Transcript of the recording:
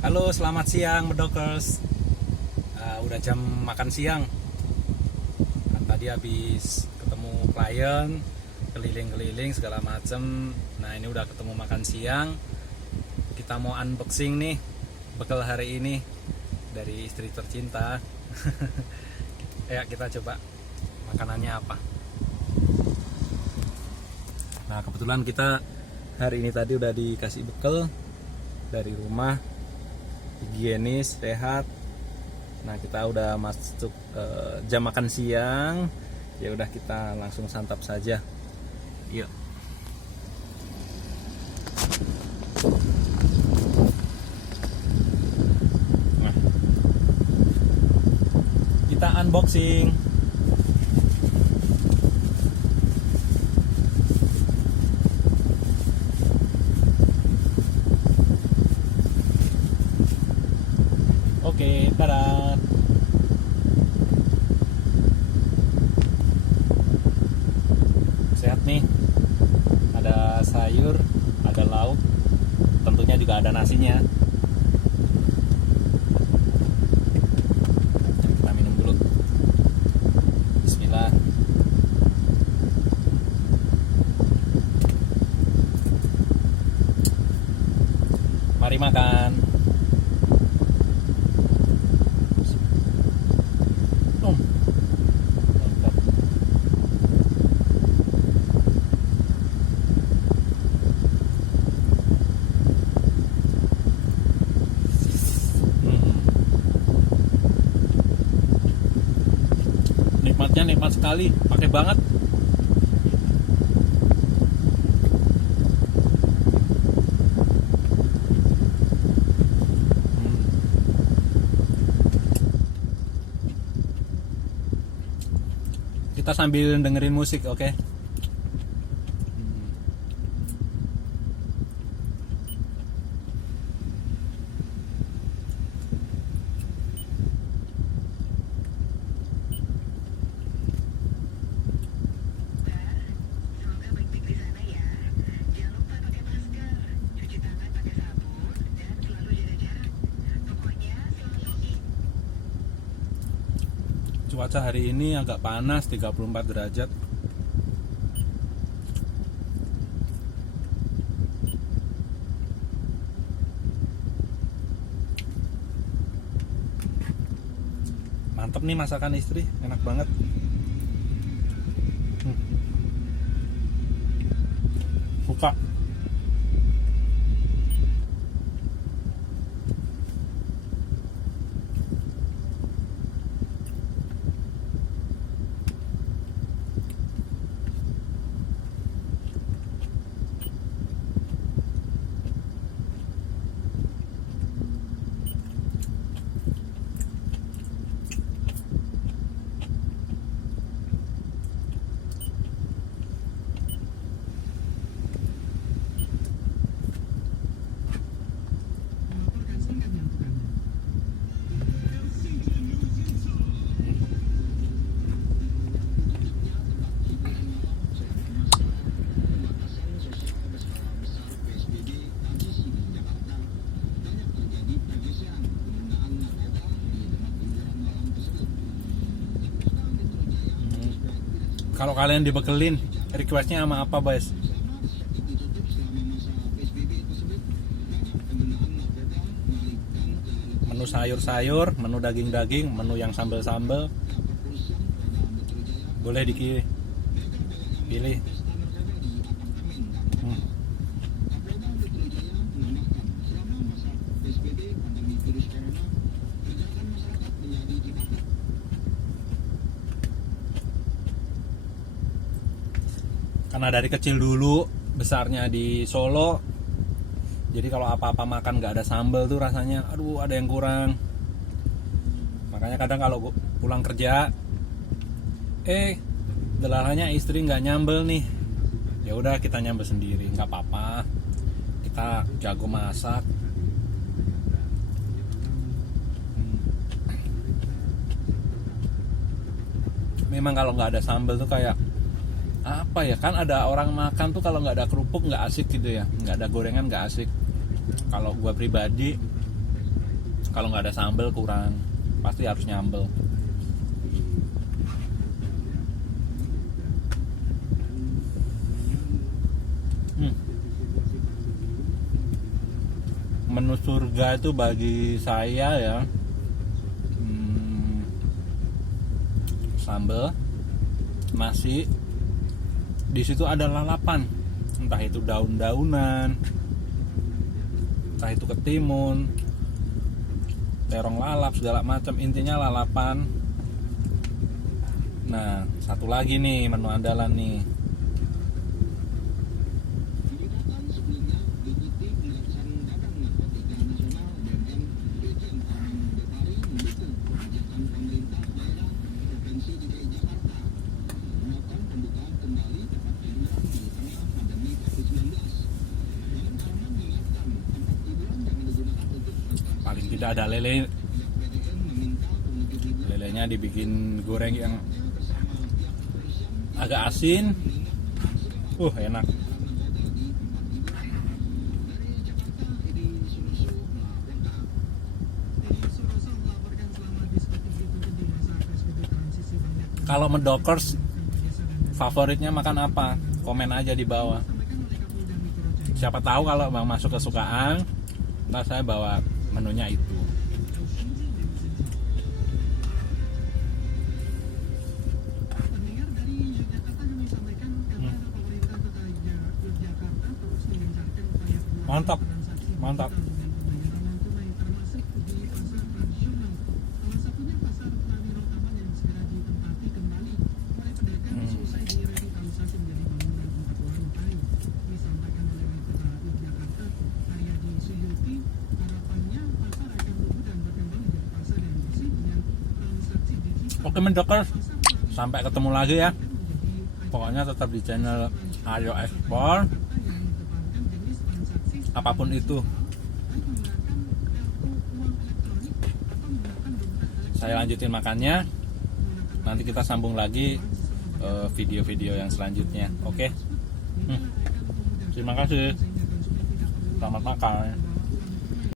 Halo, selamat siang Medokers. Udah jam makan siang. Kan tadi habis ketemu klien, keliling-keliling segala macem. Nah, ini udah ketemu makan siang. Kita mau unboxing nih bekal hari ini dari istri tercinta. Ya, kita coba makanannya apa. Nah, kebetulan kita hari ini tadi udah dikasih bekal dari rumah, higienis, sehat. Nah, kita udah masuk jam makan siang. Ya udah, kita langsung santap saja. Yuk. Nah, kita unboxing. Oke, dadah. Sehat nih. Ada sayur, ada lauk, tentunya juga ada nasinya. Kita minum dulu. Bismillah. Mari makan. Mantap. Nikmatnya nikmat sekali, pakai banget. Kita sambil dengerin musik, oke? Semoga baik-baik di sana ya. Jangan lupa pakai masker, cuci tangan pakai sabun, dan selalu jaga jarak. Pokoknya selalu Cuaca hari ini agak panas, 34 derajat. Mantep nih masakan istri, enak banget. Suka. Kalau kalian dibekelin, requestnya sama apa, guys? Menu sayur-sayur, menu daging-daging, menu yang sambal-sambal. Boleh pilih. Karena dari kecil dulu besarnya di Solo, jadi kalau apa-apa makan nggak ada sambal tuh rasanya aduh ada yang kurang. Makanya kadang kalau pulang kerja delaranya istri nggak nyambel nih, ya udah kita nyambel sendiri, nggak apa-apa, kita jago masak. Memang kalau nggak ada sambal tuh kayak apa ya, kan ada orang makan tuh kalau nggak ada kerupuk nggak asik gitu ya, nggak ada gorengan nggak asik. Kalau gua pribadi Kalau nggak ada sambal kurang, pasti harus nyambel. Menu surga itu bagi saya ya, sambal, nasi, di situ ada lalapan, entah itu daun-daunan, entah itu ketimun, terong lalap, segala macam, intinya lalapan. Nah, satu lagi nih menu andalan nih. Paling tidak ada lele. Lelenya dibikin goreng yang agak asin. Enak. Kalau Medokers favoritnya makan apa? Komen aja di bawah. Siapa tahu kalau Bang masuk kesukaan, ntar saya bawa menunya itu. Mantap, mantap. Oke Mendokers, sampai ketemu lagi ya. Pokoknya tetap di channel Ayo Ekspor. Apapun itu. Saya lanjutin makannya. Nanti kita sambung lagi video-video yang selanjutnya. Oke. Terima kasih. Selamat makan.